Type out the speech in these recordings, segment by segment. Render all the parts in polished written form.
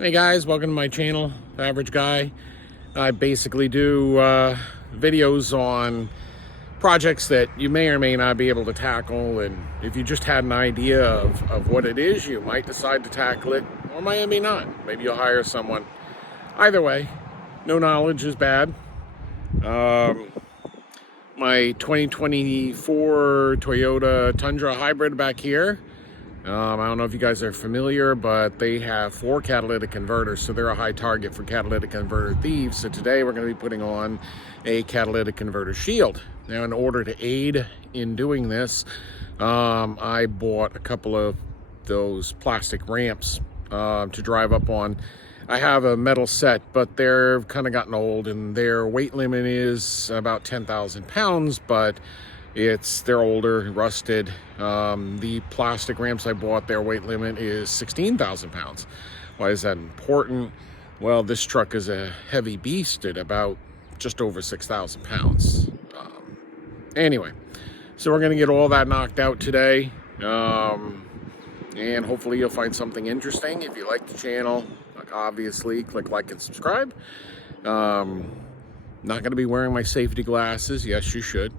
Hey guys, welcome to my channel, Average Guy. I basically do videos on projects that you may or may not be able to tackle, and if you just had an idea of what it is, you might decide to tackle it, or maybe not. Maybe you'll hire someone. Either way, no knowledge is bad. My 2024 Toyota Tundra hybrid back here. I don't know if you guys are familiar, but they have 4 catalytic converters, so they're a high target for catalytic converter thieves. So today we're going to be putting on a catalytic converter shield. Now, in order to aid in doing this, I bought a couple of those plastic ramps to drive up on. I have a metal set, but they're kind of gotten old, and their weight limit is about 10,000 pounds, but they're older, rusted. The plastic ramps I bought, their weight limit is 16,000 pounds. Why is that important? Well, this truck is a heavy beast at about just over 6,000 pounds. Anyway, so we're going to get all that knocked out today. And hopefully you'll find something interesting. If you like the channel, obviously click like and subscribe. Not going to be wearing my safety glasses. Yes, you should.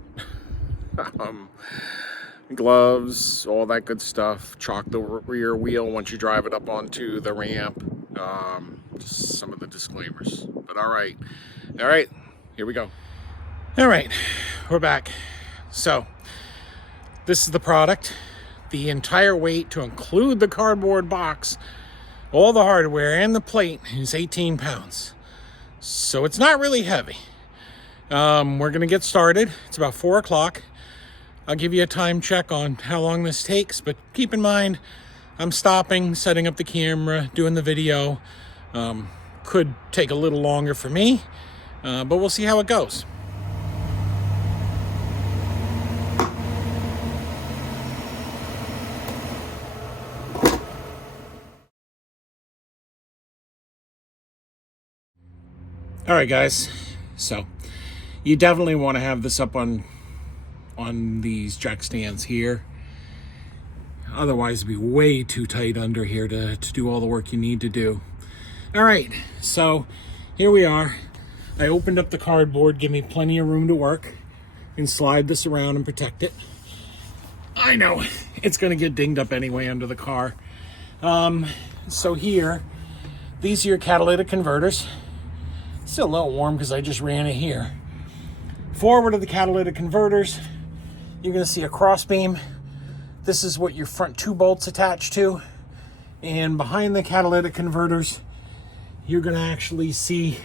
Gloves, all that good stuff. Chalk the rear wheel once you drive it up onto the ramp. Just some of the disclaimers. But all right, here we go. All right, we're back. So this is the product. The entire weight, to include the cardboard box, all the hardware and the plate, is 18 pounds. So it's not really heavy. We're gonna get started. It's about 4 o'clock. I'll give you a time check on how long this takes, but keep in mind, I'm stopping, setting up the camera, doing the video. Could take a little longer for me, but we'll see how it goes. All right, guys, so you definitely want to have this up on these jack stands here. Otherwise, it'd be way too tight under here to do all the work you need to do. All right, so here we are. I opened up the cardboard, give me plenty of room to work, and slide this around and protect it. I know it's gonna get dinged up anyway under the car. So here, these are your catalytic converters. It's still a little warm because I just ran it here. Forward of the catalytic converters, you're going to see a cross beam. This is what your front 2 bolts attach to. And behind the catalytic converters, you're going to actually see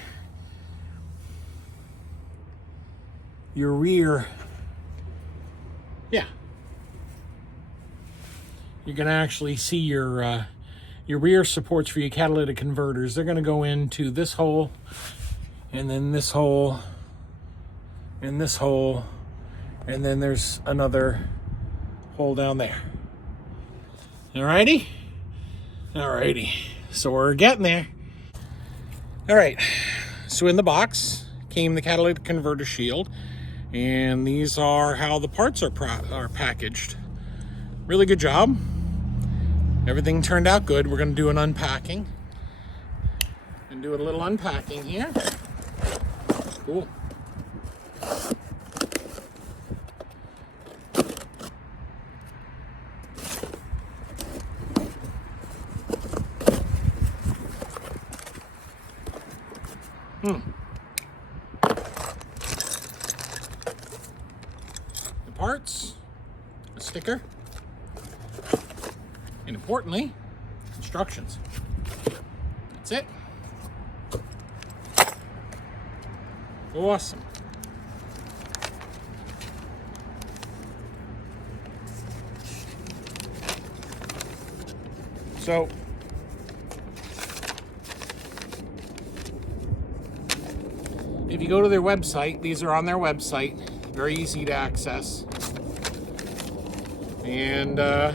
your rear. Yeah. You're going to actually see your rear supports for your catalytic converters. They're going to go into this hole, and then this hole, and this hole, and then there's another hole down there. Alrighty? So we're getting there. Alright, so in the box came the catalytic converter shield, and these are how the parts are packaged. Really good job. Everything turned out good. We're going to do an unpacking. And do a little unpacking here. Cool. The parts, a sticker, and importantly, instructions. That's it. Awesome. So if you go to their website, these are on their website, very easy to access. And the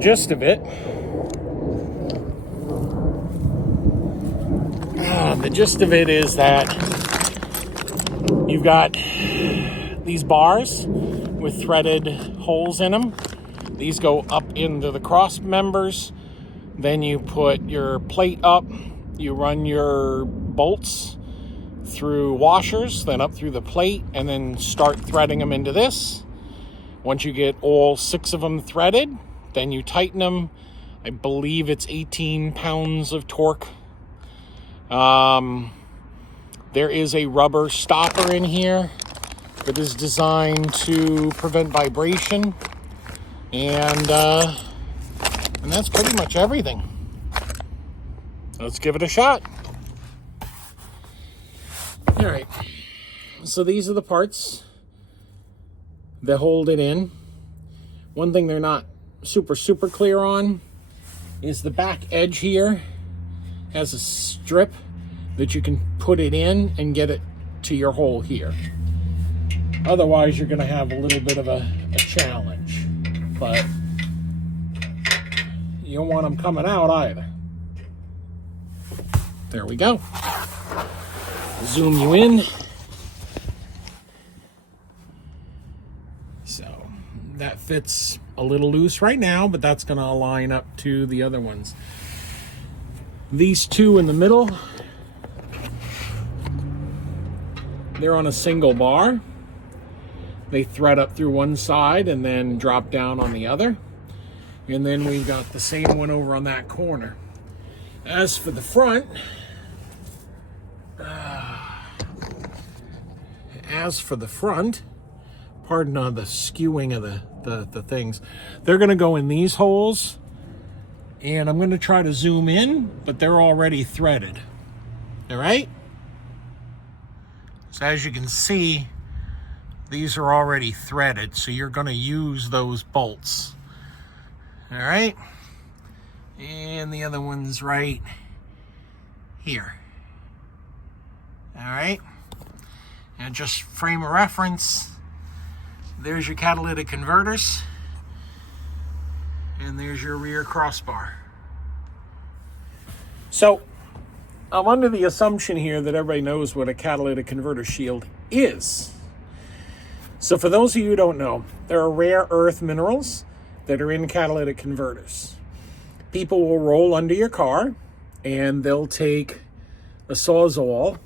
gist of it, is that you've got these bars with threaded holes in them. These go up into the cross members. Then you put your plate up. You run your bolts through washers, then up through the plate, and then start threading them into this. Once you get all 6 of them threaded, then you tighten them. I believe it's 18 pounds of torque. There is a rubber stopper in here that is designed to prevent vibration. And that's pretty much everything. Let's give it a shot. All right, so these are the parts that hold it in. One thing they're not super clear on is the back edge here has a strip that you can put it in and get it to your hole here. Otherwise, you're going to have a little bit of a challenge, but you don't want them coming out either. There we go. Zoom you in. So that fits a little loose right now, but that's going to align up to the other ones. These 2 in the middle, they're on a single bar. They thread up through one side and then drop down on the other. And then we've got the same one over on that corner. As for the front, pardon the skewing of the things, they're going to go in these holes, and I'm going to try to zoom in, but they're already threaded. All right? So as you can see, these are already threaded, so you're going to use those bolts. All right? And the other one's right here. All right? And just frame of reference, there's your catalytic converters, and there's your rear crossbar. So, I'm under the assumption here that everybody knows what a catalytic converter shield is. So for those of you who don't know, there are rare earth minerals that are in catalytic converters. People will roll under your car, and they'll take a Sawzall,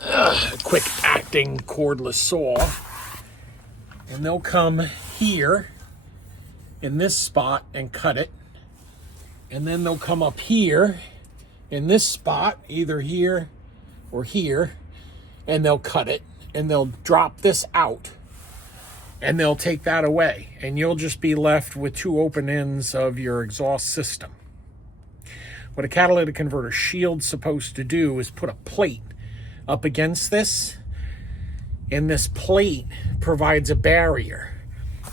a quick acting cordless saw, and they'll come here in this spot and cut it, and then they'll come up here in this spot, either here or here, and they'll cut it, and they'll drop this out, and they'll take that away, and you'll just be left with 2 open ends of your exhaust system. What a catalytic converter shield's supposed to do is put a plate up against this, and this plate provides a barrier.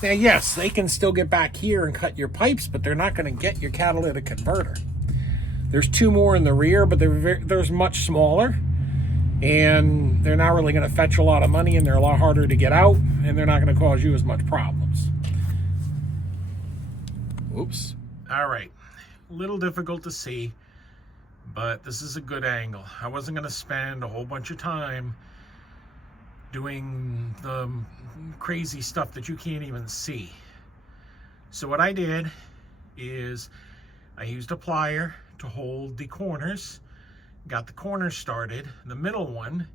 Now, yes, they can still get back here and cut your pipes, but they're not going to get your catalytic converter. There's 2 more in the rear, but they're much smaller, and they're not really going to fetch a lot of money, and they're a lot harder to get out, and they're not going to cause you as much problems. Oops. All right. A little difficult to see, but this is a good angle. I wasn't going to spend a whole bunch of time doing the crazy stuff that you can't even see. So what I did is I used a plier to hold the corners, got the corners started. The middle one,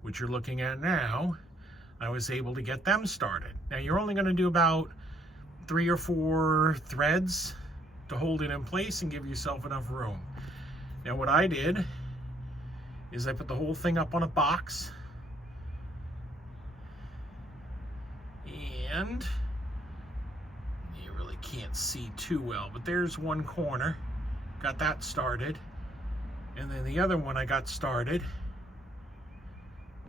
which you're looking at now, I was able to get them started. Now you're only going to do about 3 or 4 threads to hold it in place and give yourself enough room. Now what I did is I put the whole thing up on a box, and you really can't see too well, but there's one corner, got that started, and then the other one I got started,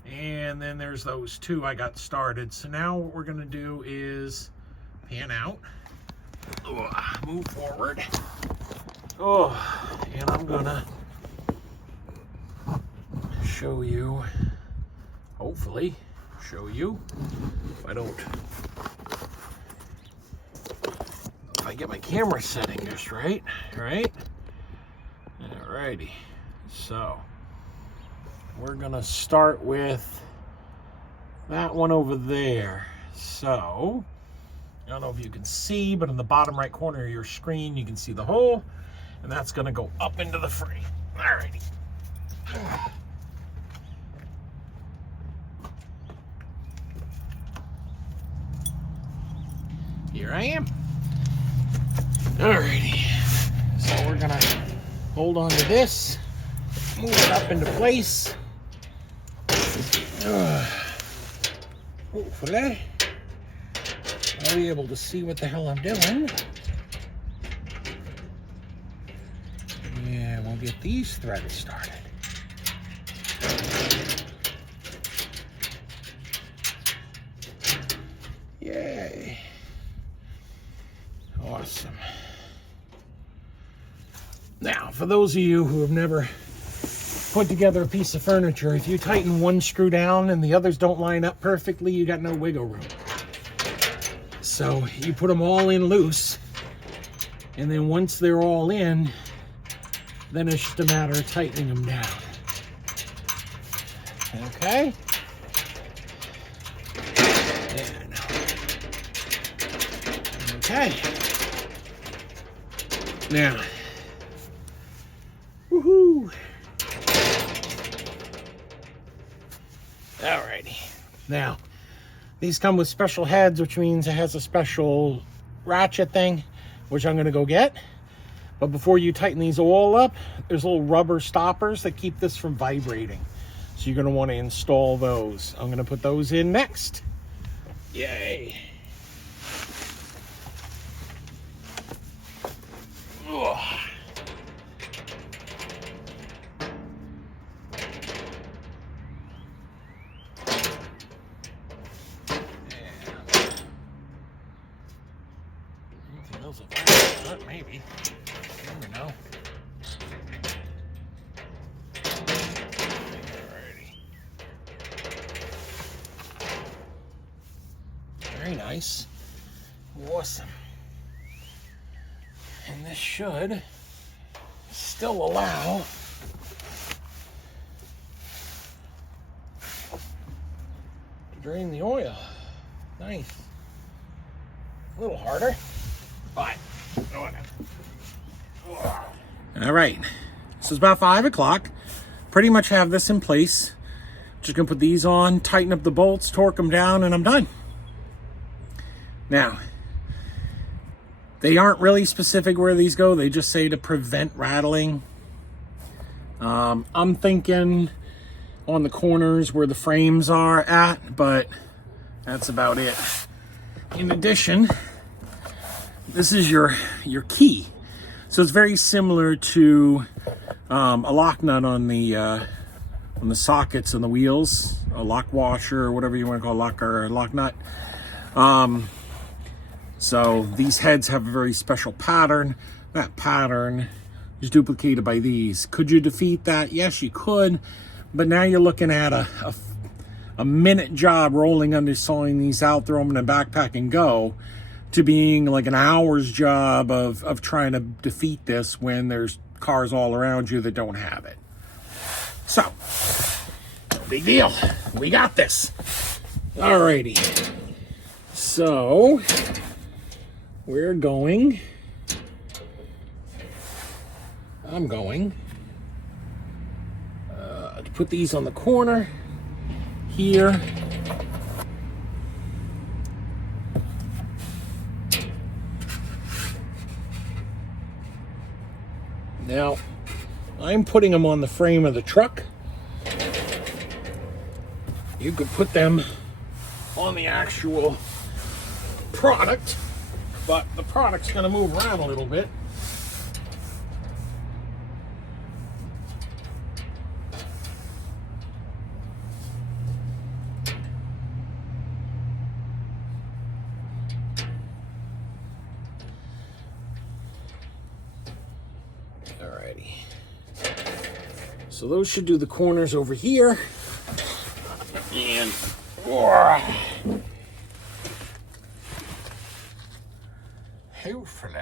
and then there's those 2 I got started. So now what we're going to do is pan out, move forward, and I'm gonna show you, hopefully show you, if I get my camera setting just right, alrighty. So we're gonna start with that one over there. So, I don't know if you can see, but in the bottom right corner of your screen, you can see the hole, and that's gonna go up into the frame. Alrighty. Here I am. Alrighty. So we're gonna hold on to this, move it up into place. Hopefully, I'll be able to see what the hell I'm doing. Yeah, we'll get these threads started. Yay. Awesome. Now, for those of you who have never put together a piece of furniture, if you tighten one screw down and the others don't line up perfectly, you got no wiggle room. So you put them all in loose, and then once they're all in, then it's just a matter of tightening them down. Okay? And, okay. Now, woohoo! Alrighty. Now, these come with special heads, which means it has a special ratchet thing, which I'm going to go get. But before you tighten these all up, there's little rubber stoppers that keep this from vibrating. So you're going to want to install those. I'm going to put those in next. Yay. Ugh. Maybe. You never know. Alrighty. Very nice. Awesome. And this should still allow to drain the oil. Nice. A little harder, but all right, so it's about 5 o'clock. Pretty much have this in place. Just gonna put these on, tighten up the bolts, torque them down, and I'm done. Now, they aren't really specific where these go. They just say to prevent rattling. I'm thinking on the corners where the frames are at, but that's about it. In addition, this is your key. So it's very similar to a lock nut on the sockets and the wheels, a lock washer or whatever you want to call a lock nut. So these heads have a very special pattern. That pattern is duplicated by these. Could you defeat that? Yes, you could. But now you're looking at a minute job rolling, undersawing these out, throw them in a backpack and go, to being like an hour's job of trying to defeat this when there's cars all around you that don't have it. So, big deal. We got this. Alrighty. So, I'm going to put these on the corner here. Now, I'm putting them on the frame of the truck. You could put them on the actual product, but the product's going to move around a little bit. Alrighty. So those should do the corners over here. And hopefully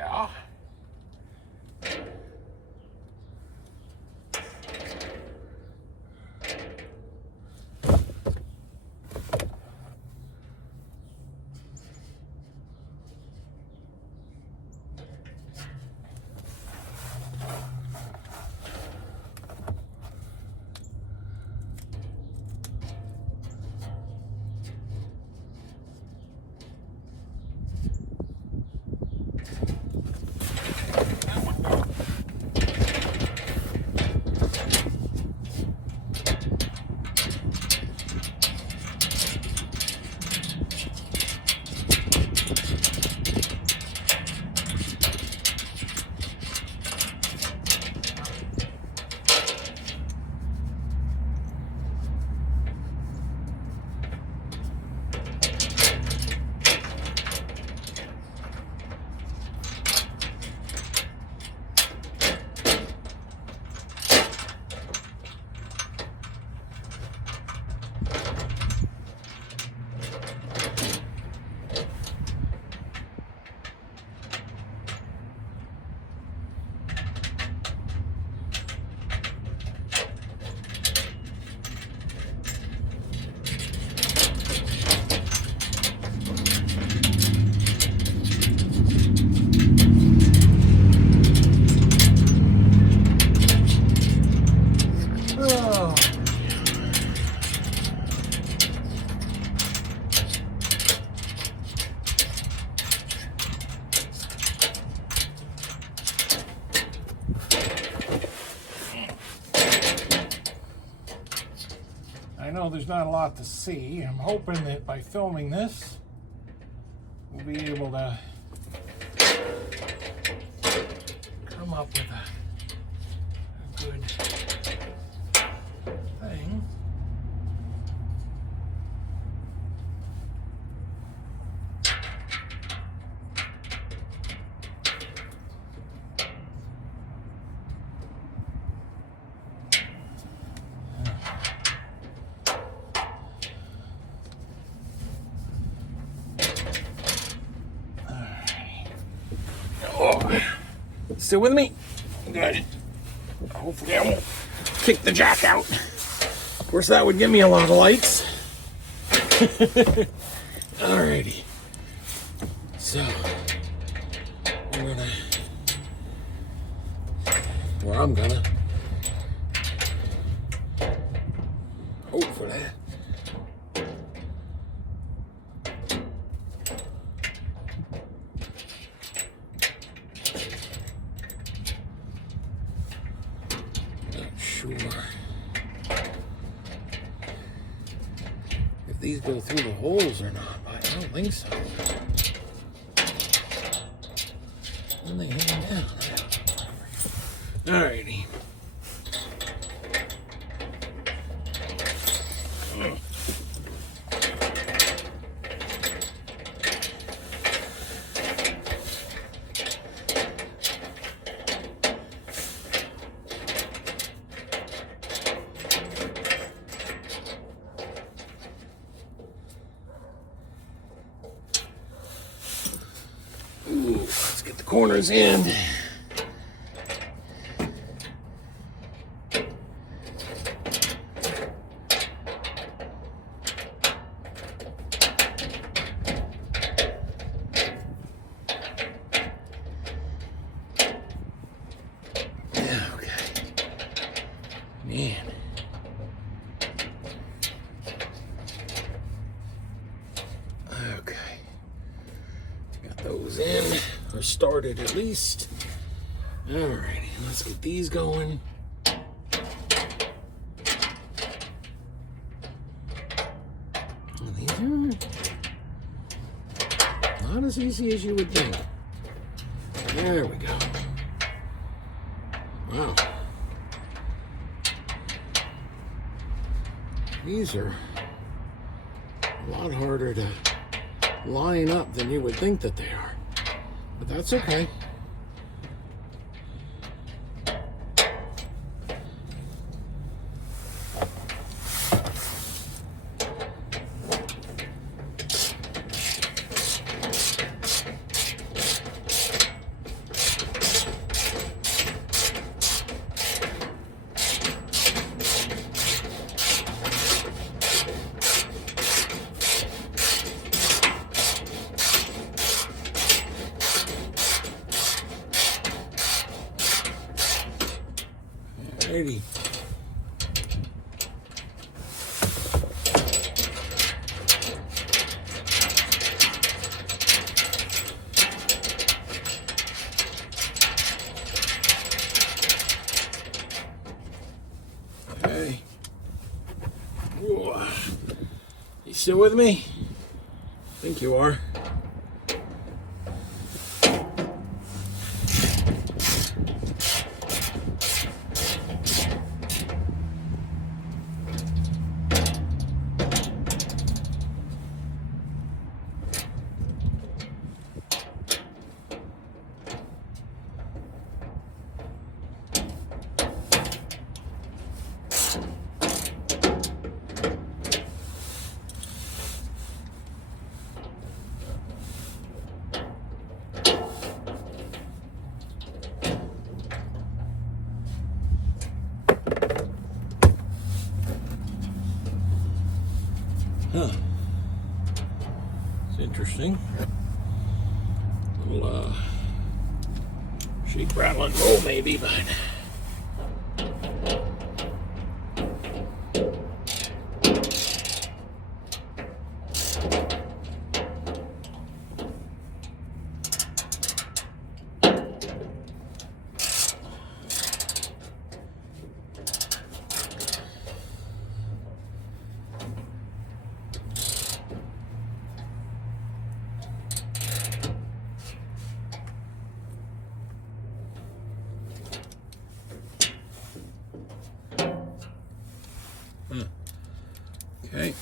I know there's not a lot to see. I'm hoping that by filming this, we'll be able to come up with a good thing. Still with me? Good. Hopefully I won't kick the jack out. Of course, that would give me a lot of lights. Alrighty. So, I'm gonna hope for that. If these go through the holes or not, but I don't think so. Then they hang down. Alrighty. Ooh, let's get the corners in. Yeah, okay. Man. Okay. Got those in, or started at least. Alrighty, let's get these going. And these are not as easy as you would think. There we go. Wow. These are a lot harder to line up than you would think that they are. But that's okay. Alrighty. Okay. Whoa. You still with me? I think you are. Huh. It's interesting. Little shake, rattle, and roll maybe, but Okay.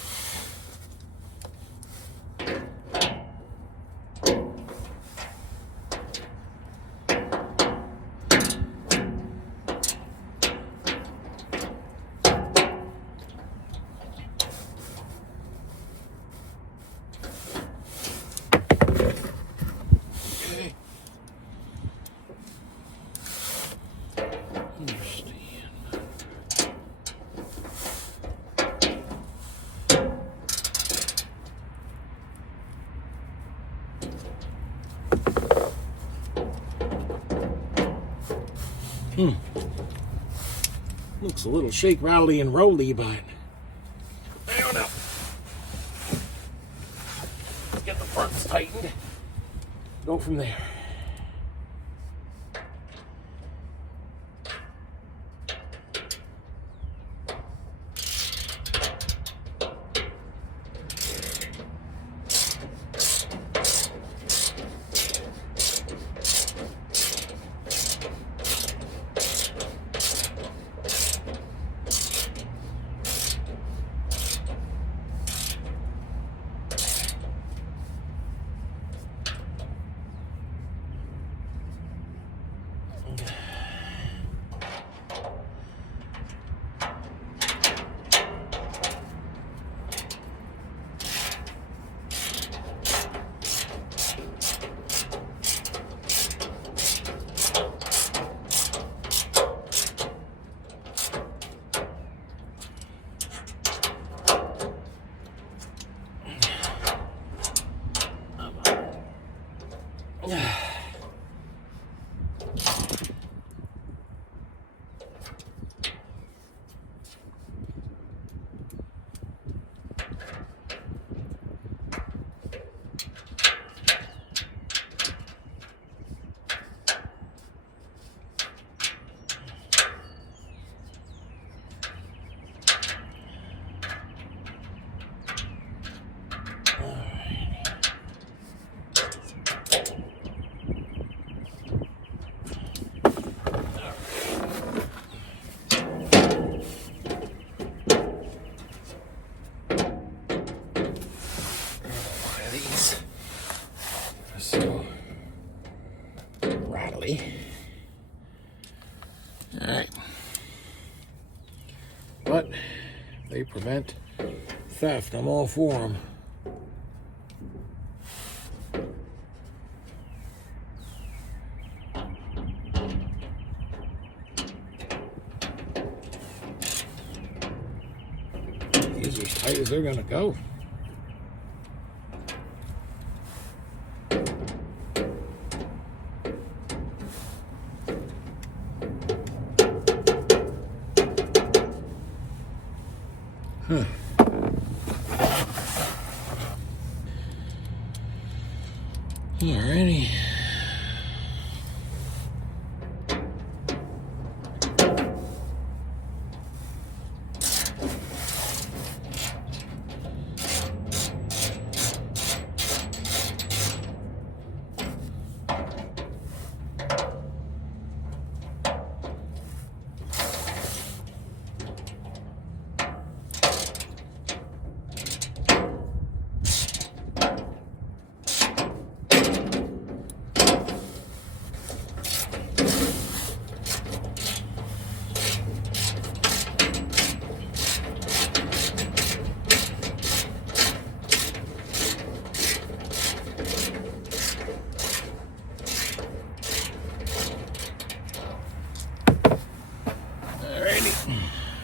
Looks a little shake, rally, and rolly, but I don't know. Let's get the fronts tightened. Go from there. Alright. But they prevent theft. I'm all for them. These are as tight as they're gonna go. Huh. Alrighty.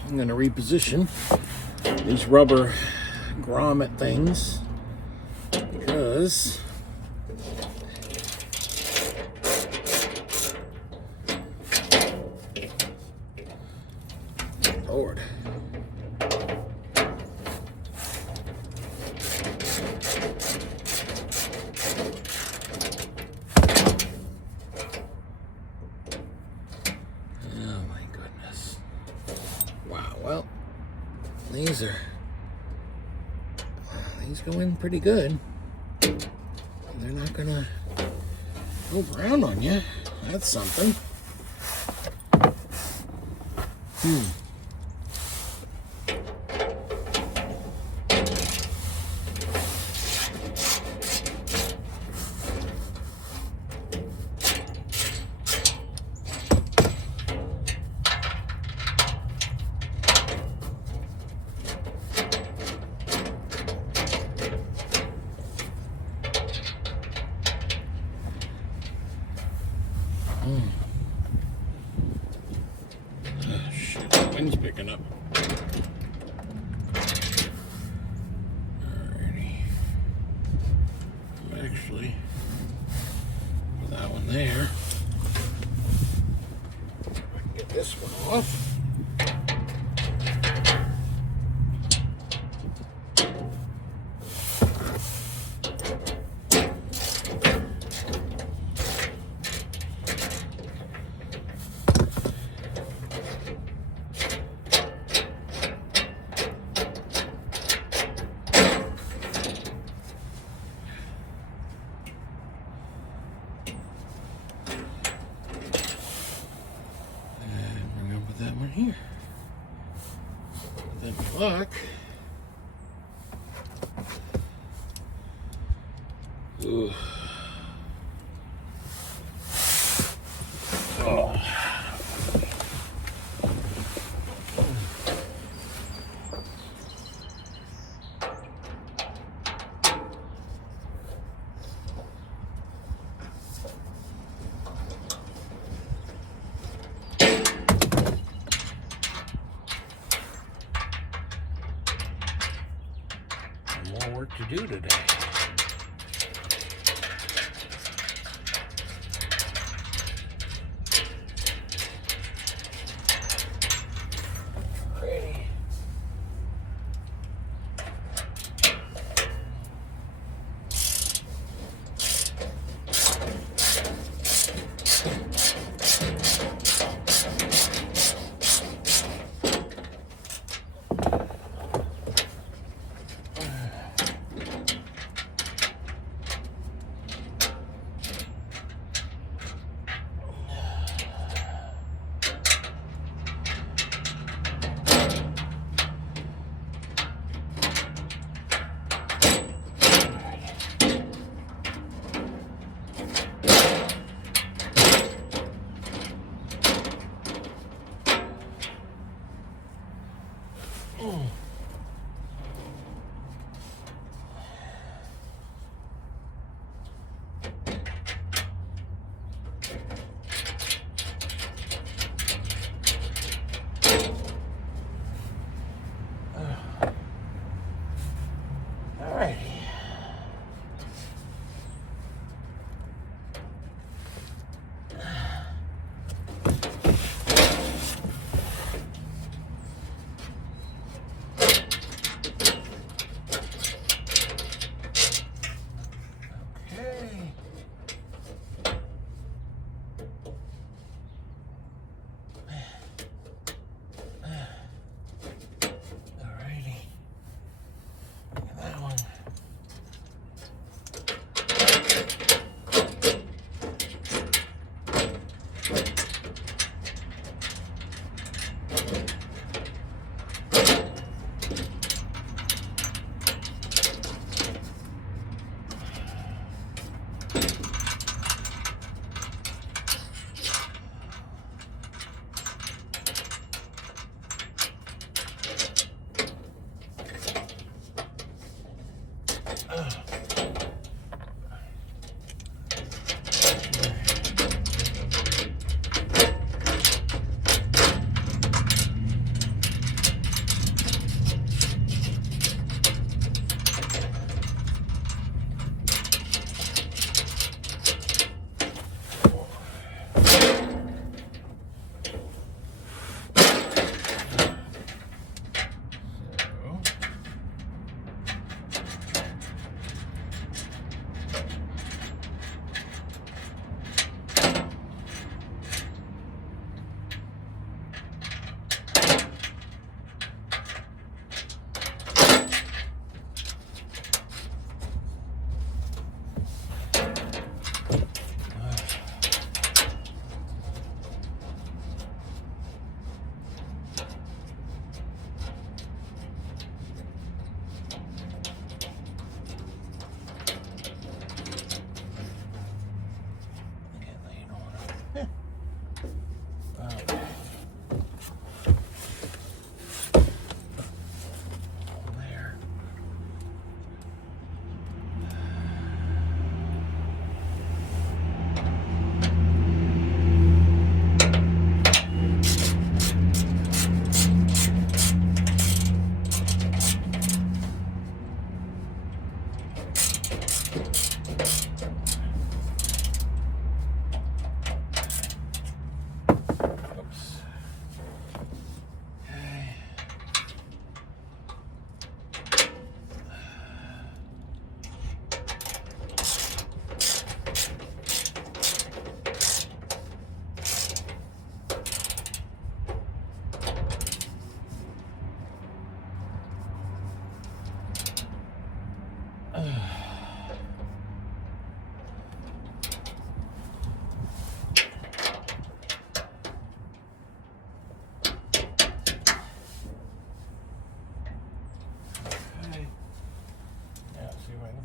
I'm going to reposition these rubber grommet things because Lord. Well, these go in pretty good. They're not gonna go brown on you. That's something. luck. Ooh. Oh. More work to do today.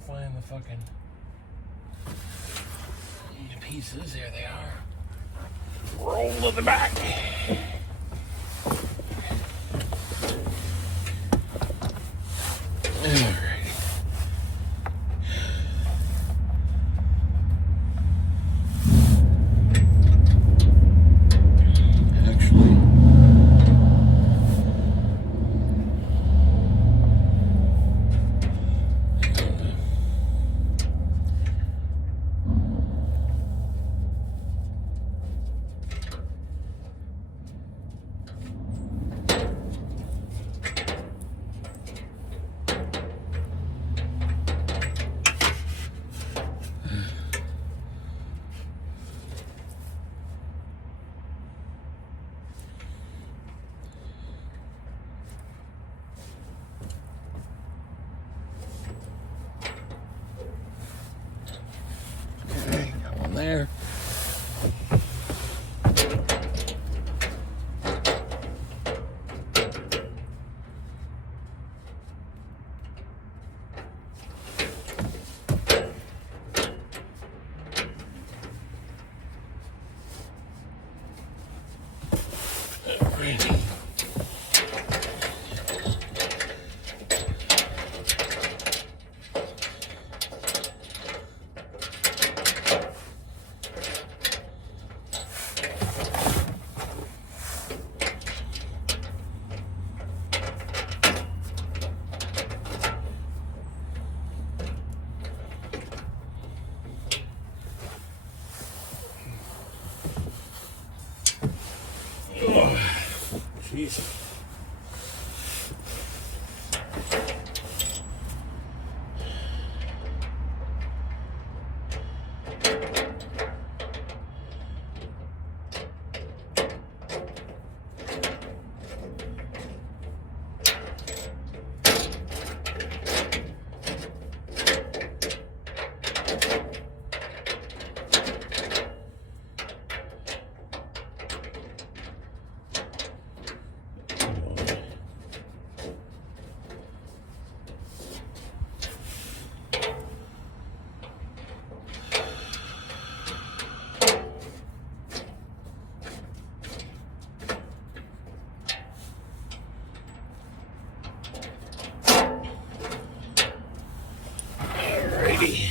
find the fucking pieces. There they are. Roll to the back. Alright. Actually, okay, got one there. Alrighty. Oh, Jesus. Alrighty.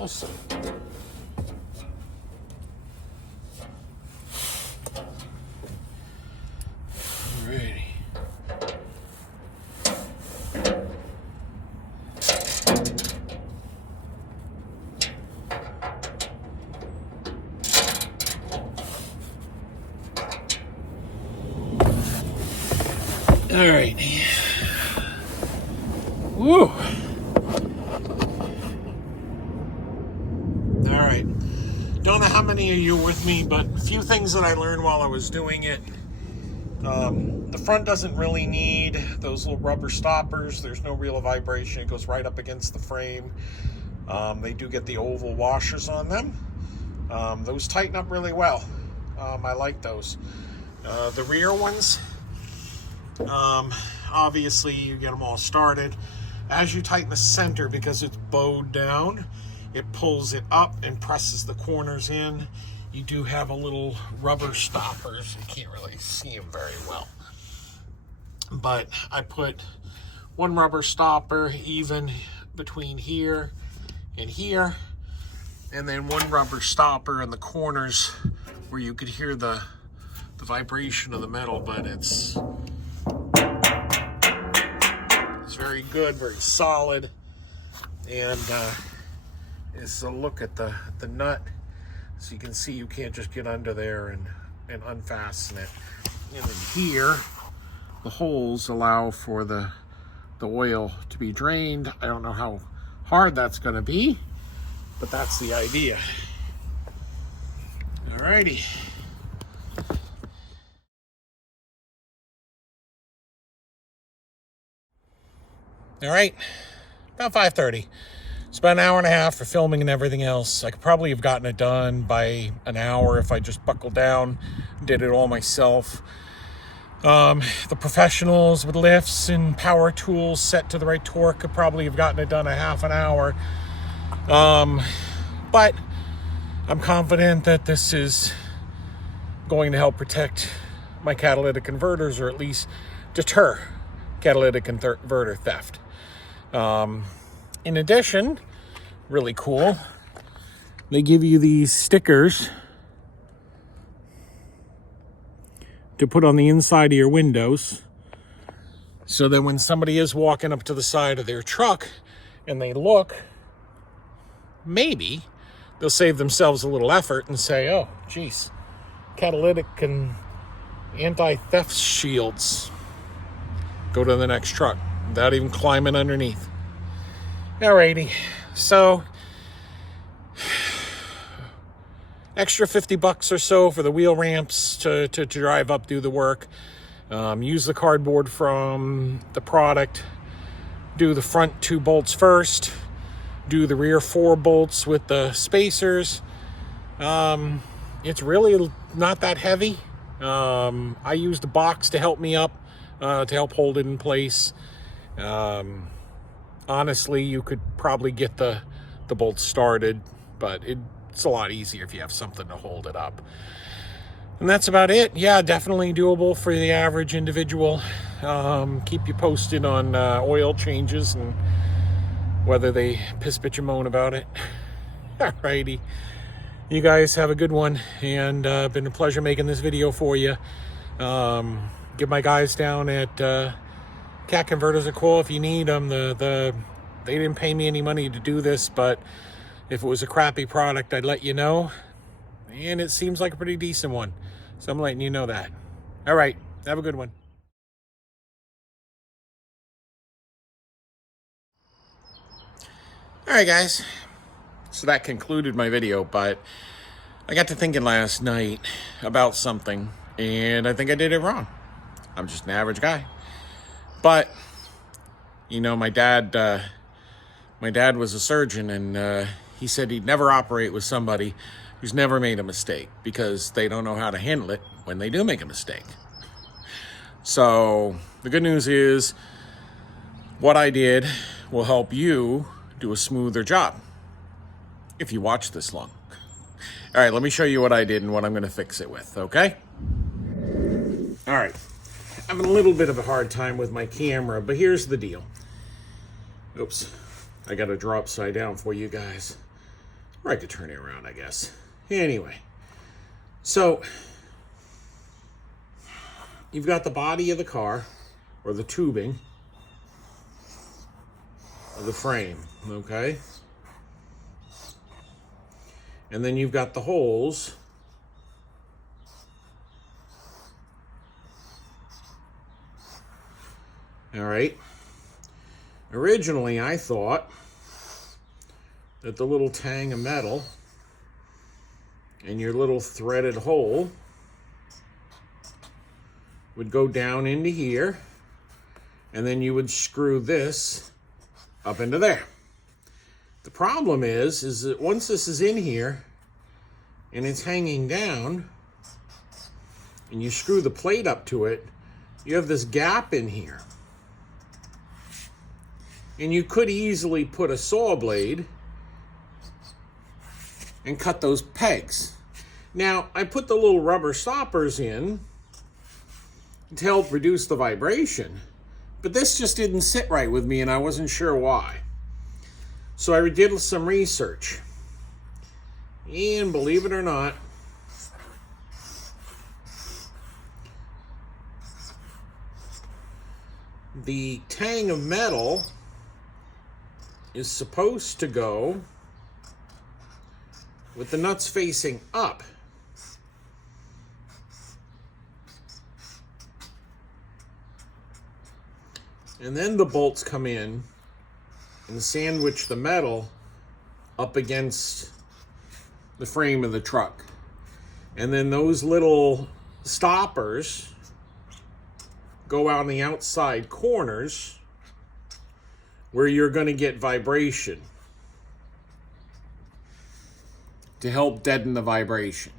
Awesome. Alrighty. All right. Woo. All right. Don't know how many of you are with me, but a few things that I learned while I was doing it. The front doesn't really need those little rubber stoppers. There's no real vibration. It goes right up against the frame. They do get the oval washers on them. Those tighten up really well. I like those. The rear ones, obviously you get them all started. As you tighten the center, because it's bowed down, it pulls it up and presses the corners in. You do have a little rubber stoppers. You can't really see them very well. But I put one rubber stopper even between here and here, and then one rubber stopper in the corners where you could hear the vibration of the metal, but it's very good, very solid. And is a look at the nut, so you can see you can't just get under there and unfasten it. And then here, the holes allow for the oil to be drained. I don't know how hard that's going to be, but that's the idea. Alrighty. All right, about 5:30. It's about an hour and a half for filming and everything else. I could probably have gotten it done by an hour if I just buckled down and did it all myself. The professionals with lifts and power tools set to the right torque could probably have gotten it done a half an hour. But I'm confident that this is going to help protect my catalytic converters, or at least deter catalytic converter theft. In addition, really cool, they give you these stickers to put on the inside of your windows, so that when somebody is walking up to the side of their truck and they look, maybe they'll save themselves a little effort and say, oh, geez, catalytic and anti-theft shields. Go to the next truck without even climbing underneath. Alrighty, so extra $50 or so for the wheel ramps to drive up, do the work. Use the cardboard from the product. Do the front 2 bolts first. Do the rear 4 bolts with the spacers. It's really not that heavy. I used a box to help me up, to help hold it in place. Honestly, you could probably get the bolts started, but it's a lot easier if you have something to hold it up. And that's about it. Yeah, definitely doable for the average individual. Keep you posted on oil changes and whether they piss, bitch, and moan about it. Alrighty. You guys have a good one, and been a pleasure making this video for you. Give my guys down at Cat Converters a call if you need them. They didn't pay me any money to do this, but if it was a crappy product, I'd let you know. And it seems like a pretty decent one, so I'm letting you know that. All right, have a good one. All right, guys. So that concluded my video, but I got to thinking last night about something, and I think I did it wrong. I'm just an average guy. But, you know, my dad was a surgeon, and he said he'd never operate with somebody who's never made a mistake, because they don't know how to handle it when they do make a mistake. So the good news is what I did will help you do a smoother job if you watch this long. All right, let me show you what I did and what I'm going to fix it with, okay? All right. I'm having a little bit of a hard time with my camera, but here's the deal. Oops. I got to draw upside down for you guys. Or I could turn it around, I guess. Anyway, so you've got the body of the car, or the tubing of the frame, okay? And then you've got the holes all right. Originally, I thought that the little tang of metal and your little threaded hole would go down into here, and then you would screw this up into there. The problem is that once this is in here and it's hanging down and you screw the plate up to it, you have this gap in here. And you could easily put a saw blade and cut those pegs. Now, I put the little rubber stoppers in to help reduce the vibration, but this just didn't sit right with me and I wasn't sure why. So I did some research. And believe it or not, the tang of metal is supposed to go with the nuts facing up. And then the bolts come in and sandwich the metal up against the frame of the truck. And then those little stoppers go out on the outside corners where you're going to get vibration to help deaden the vibration.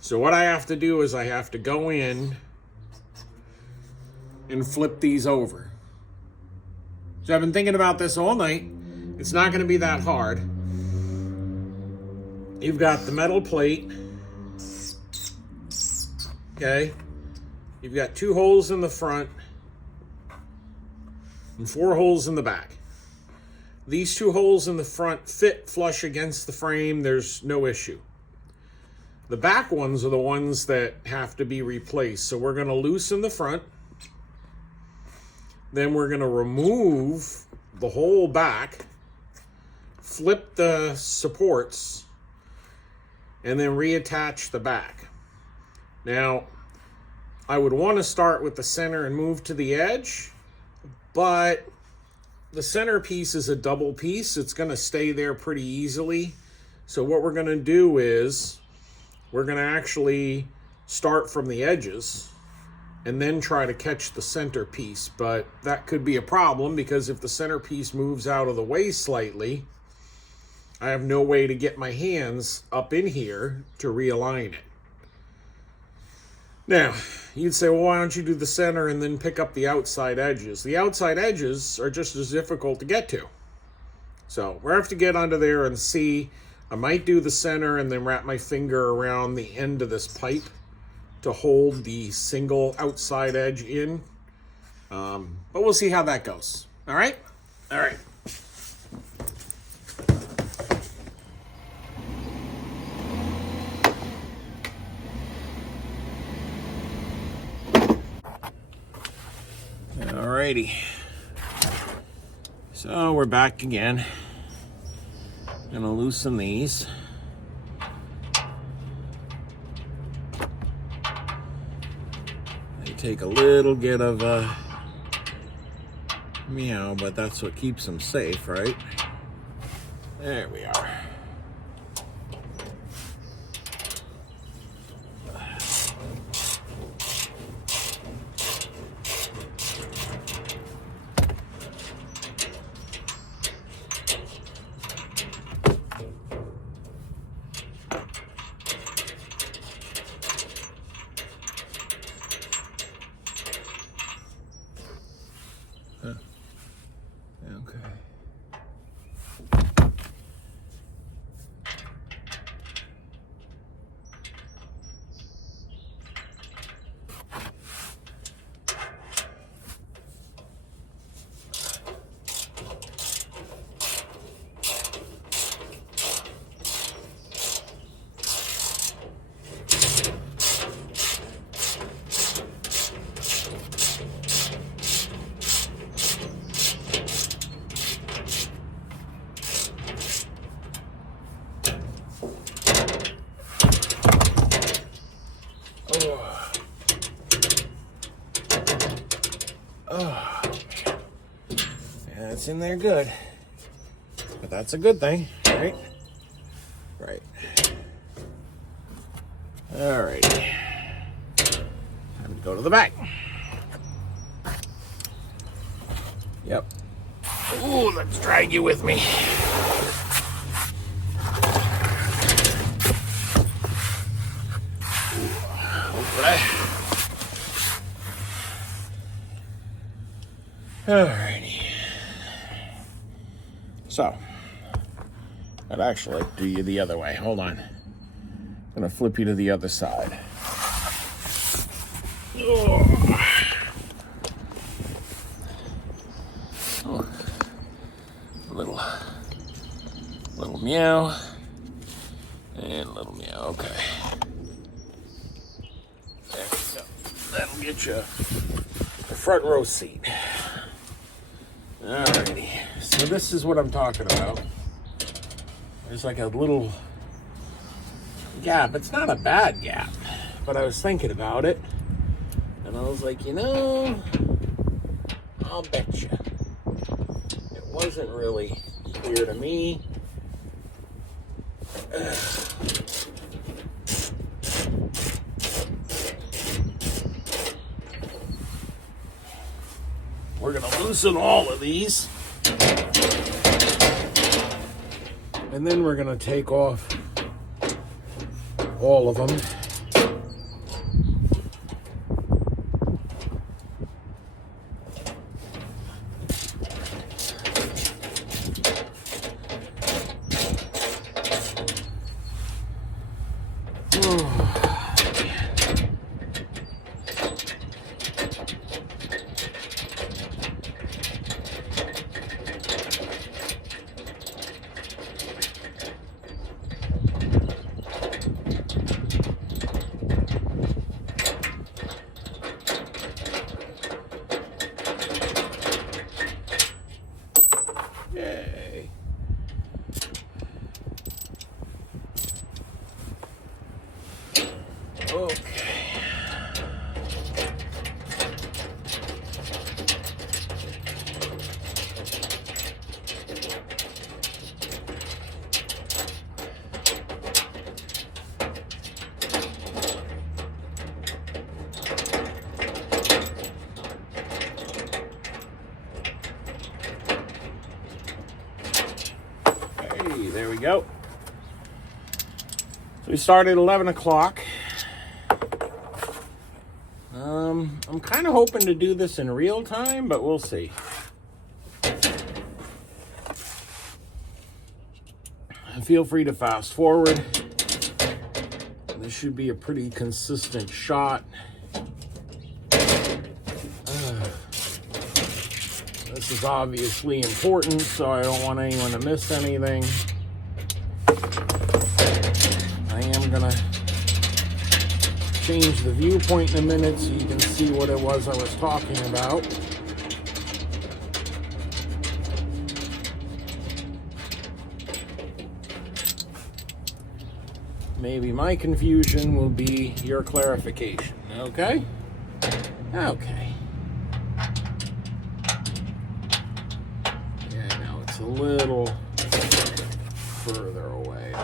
So what I have to do is I have to go in and flip these over. So I've been thinking about this all night. It's not going to be that hard. You've got the metal plate. Okay. You've got 2 holes in the front and 4 holes in the back. These 2 holes in the front fit flush against the frame. There's no issue. The back ones are the ones that have to be replaced. So we're going to loosen the front. Then we're going to remove the whole back, flip the supports, and then reattach the back. Now, I would want to start with the center and move to the edge, but the center piece is a double piece. It's going to stay there pretty easily. So what we're going to do is we're going to actually start from the edges and then try to catch the center piece. But that could be a problem because if the center piece moves out of the way slightly, I have no way to get my hands up in here to realign it. Now, you'd say, well, why don't you do the center and then pick up the outside edges? The outside edges are just as difficult to get to. So we have to get under there and see. I might do the center and then wrap my finger around the end of this pipe to hold the single outside edge in. But we'll see how that goes. All right? All right. Alrighty. So we're back again. Gonna loosen these. They take a little bit of a meow, but that's what keeps them safe, right? There we are. Oh. Oh. Yeah, it's in there good. But that's a good thing, right? Right. All right. Time to go to the back. Yep. Ooh, let's drag you with me. Okay. Alrighty. So, I'd actually do you the other way. Hold on. I'm gonna flip you to the other side. Oh. Oh. Little meow. And little meow. Okay. There we go. That'll get you the front row seat. Alrighty. So this is what I'm talking about. There's like a little gap. It's not a bad gap, but I was thinking about it, and I was like, I'll bet you. It wasn't really clear to me. We're gonna loosen all of these, and then we're gonna take off all of them. Yay. Okay. There we go. So we started at 11 o'clock. I'm kind of hoping to do this in real time, but we'll see. Feel free to fast forward. This should be a pretty consistent shot. This is obviously important, so I don't want anyone to miss anything. I am gonna change the viewpoint in a minute so you can see what it was I was talking about. Maybe my confusion will be your clarification, okay? Okay. Yeah, now it's a little further away.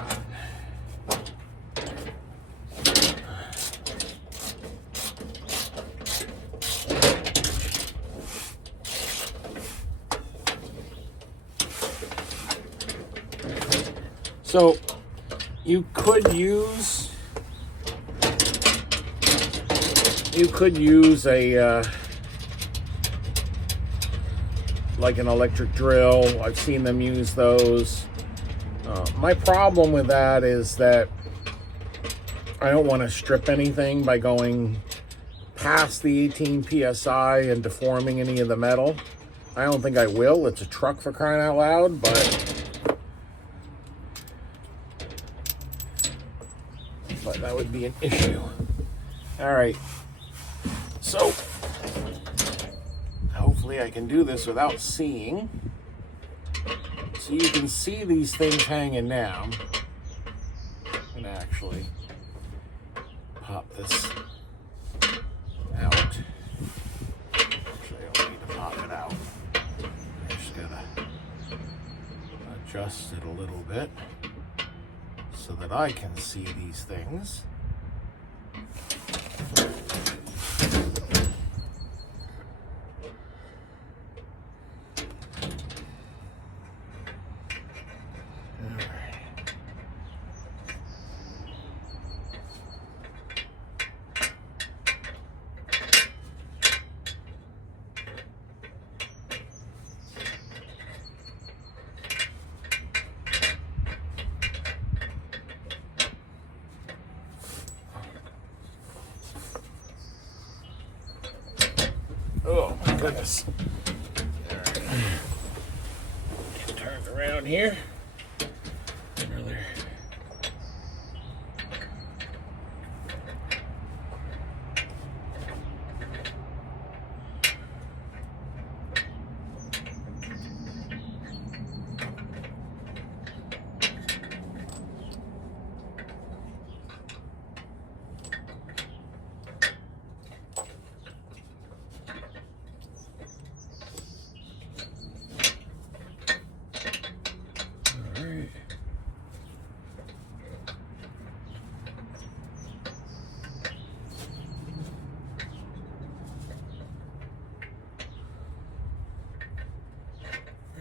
So you could use a like an electric drill. I've seen them use those. My problem with that is that I don't want to strip anything by going past the 18 psi and deforming any of the metal. I don't think I will. It's a truck, for crying out loud, but that would be an issue. All right, so hopefully I can do this without seeing. So you can see these things hanging down. I'm gonna actually pop this adjust it a little bit so that I can see these things. Oh my goodness. All right. Get turned around here. Another.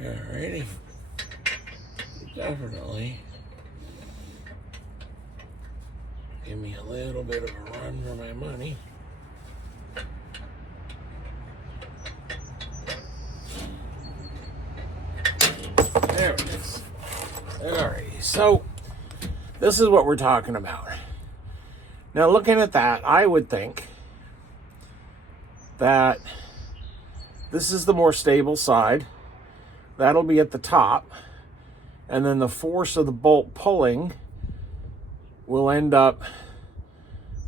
Alrighty. Definitely give me a little bit of a run for my money. There it is. Alrighty, so this is what we're talking about. Now, looking at that, I would think that this is the more stable side. That'll be at the top. And then the force of the bolt pulling will end up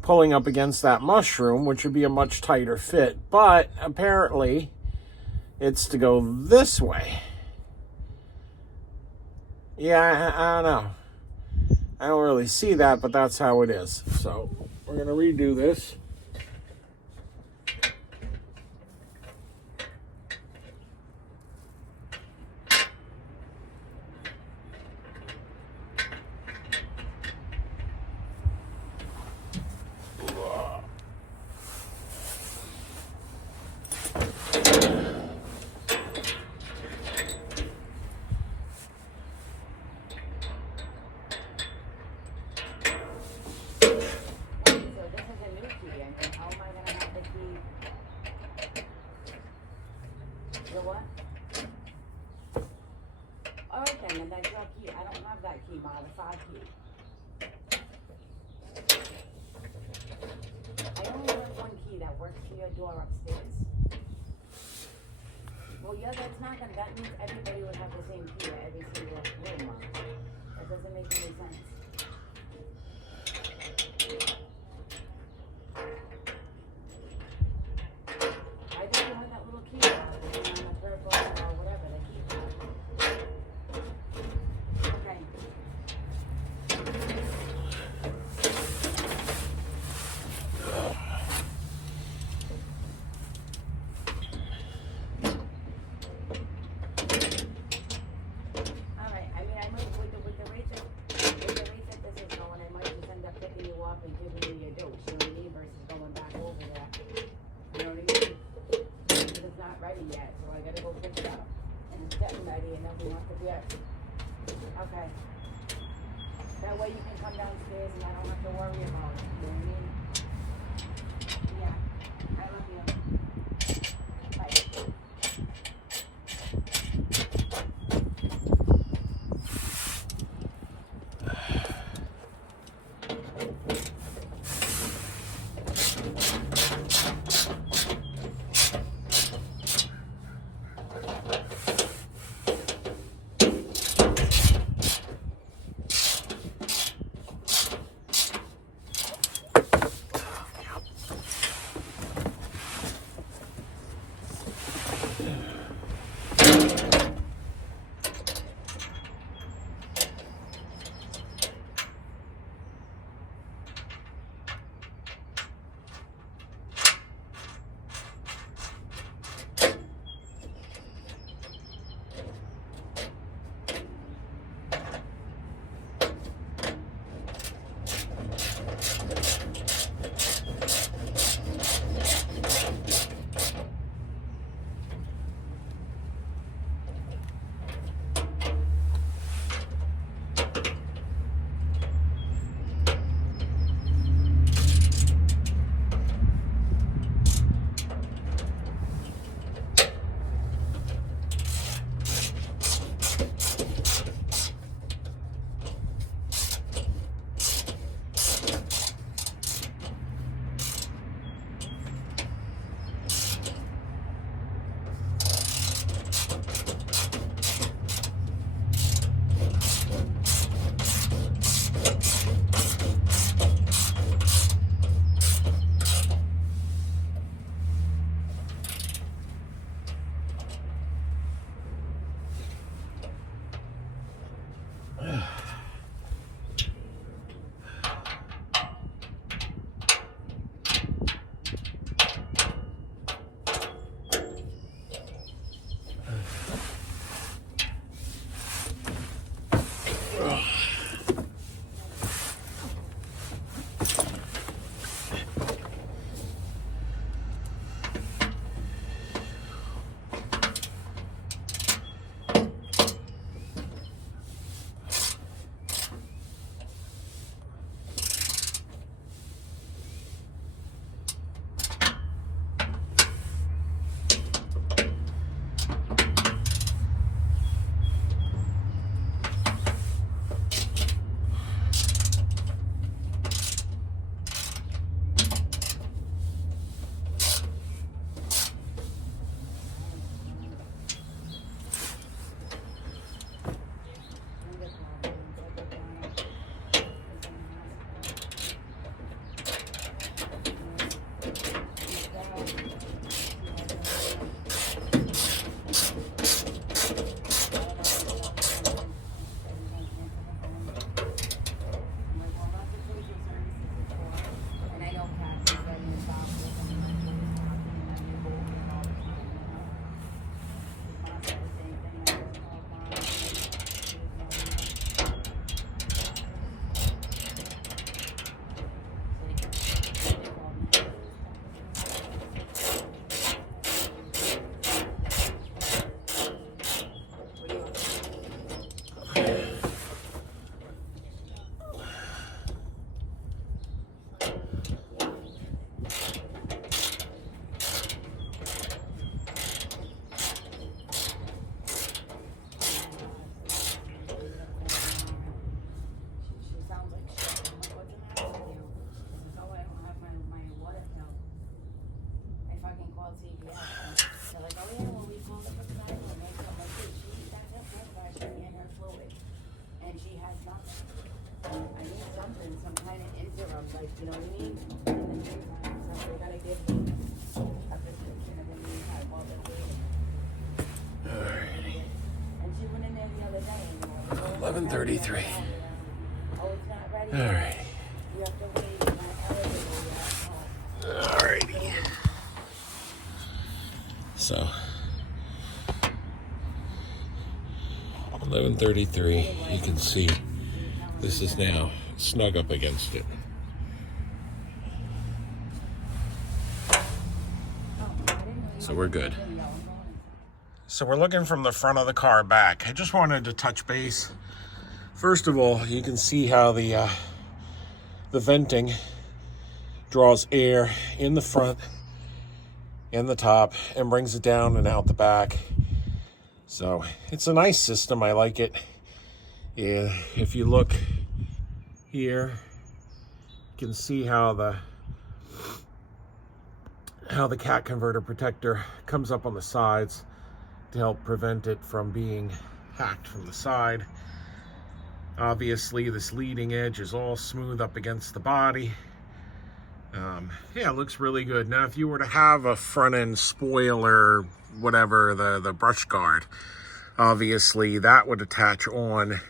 pulling up against that mushroom, which would be a much tighter fit. But apparently, it's to go this way. Yeah, I don't know. I don't really see that, but that's how it is. So we're going to redo this. And that's your key. I don't have that key, my side key. I only have one key that works for your door upstairs. Well, yeah, that's not gonna, that means everybody would have the same key at every single room. That doesn't make any sense. I don't have that little key on the purple or whatever, the key. Okay. Alright, I mean, I might, with the rate that this is going, I might just end up picking you up and giving you your dose, you know what I mean, versus going back over there. You know what I mean? Because it's not ready yet, so I gotta go pick it up. And it's getting ready, and then we have to get. Okay. That way you can come downstairs and I don't have to worry about it, you know what I mean? Yeah. I love you. Bye. some kind of interim, like, you know what I mean? In the meantime, so they're gonna give me a prescription in the meantime while they're waiting. Alrighty. And she went in there the other day and 11:33. oh, it's not ready. Alright. You have to wait in my elevator. Alrighty. So 11:33. You can see this is now snug up against it. So we're good. So we're looking from the front of the car back. I just wanted to touch base. First of all, you can see how the venting draws air in the front and the top and brings it down and out the back. So it's a nice system. I like it. Yeah, if you look here, you can see how the cat converter protector comes up on the sides to help prevent it from being hacked from the side. Obviously, this leading edge is all smooth up against the body. Yeah, it looks really good. Now, if you were to have a front end spoiler, whatever, the brush guard, obviously that would attach on,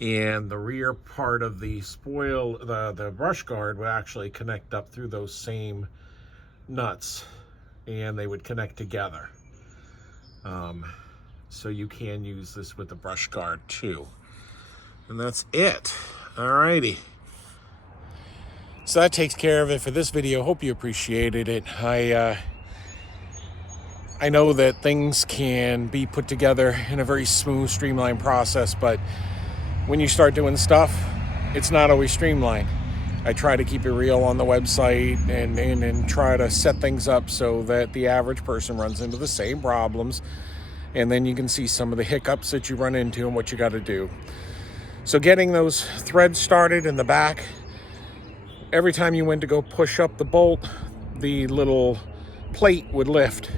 and the rear part of the the brush guard would actually connect up through those same nuts, and they would connect together. So you can use this with the brush guard too. And that's it. Alrighty. So that takes care of it for this video. Hope you appreciated it. I know that things can be put together in a very smooth, streamlined process, but when you start doing stuff, it's not always streamlined. I try to keep it real on the website and try to set things up so that the average person runs into the same problems, and then you can see some of the hiccups that you run into and what you got to do. So getting those threads started in the back, every time you went to go push up the bolt, the little plate would lift.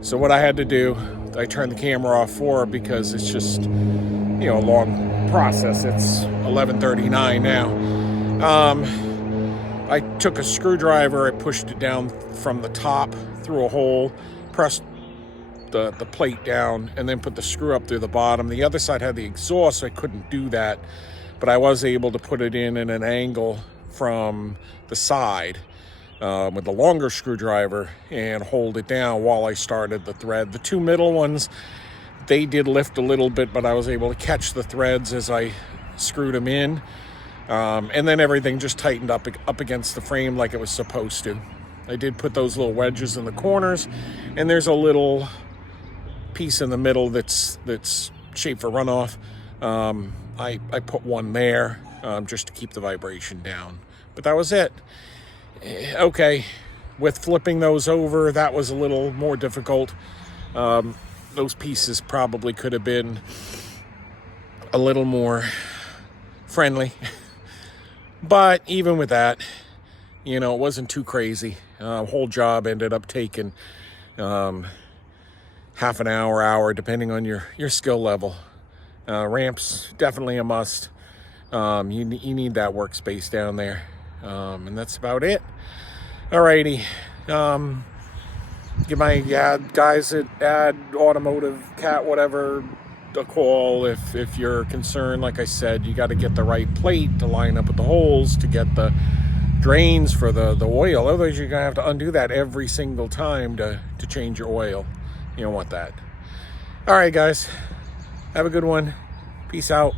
So what I had to do, I turned the camera off for it because it's just, a long process. It's 11:39 now. I took a screwdriver, I pushed it down from the top through a hole, pressed the plate down, and then put the screw up through the bottom. The other side had the exhaust, so I couldn't do that, but I was able to put it in an angle from the side with the longer screwdriver and hold it down while I started the thread. The two middle ones, they did lift a little bit, but I was able to catch the threads as I screwed them in. And then everything just tightened up against the frame like it was supposed to. I did put those little wedges in the corners, and there's a little piece in the middle that's shaped for runoff. I put one there just to keep the vibration down. But that was it. Okay, with flipping those over, that was a little more difficult. Those pieces probably could have been a little more friendly. But even with that, it wasn't too crazy. Whole job ended up taking half an hour, depending on your skill level. Ramps, definitely a must. You need that workspace down there. And that's about it. Alrighty. Give my guys at Automotive, Cat, whatever, a call if you're concerned. Like I said, you got to get the right plate to line up with the holes to get the drains for the oil. Otherwise, you're going to have to undo that every single time to change your oil. You don't want that. All right, guys. Have a good one. Peace out.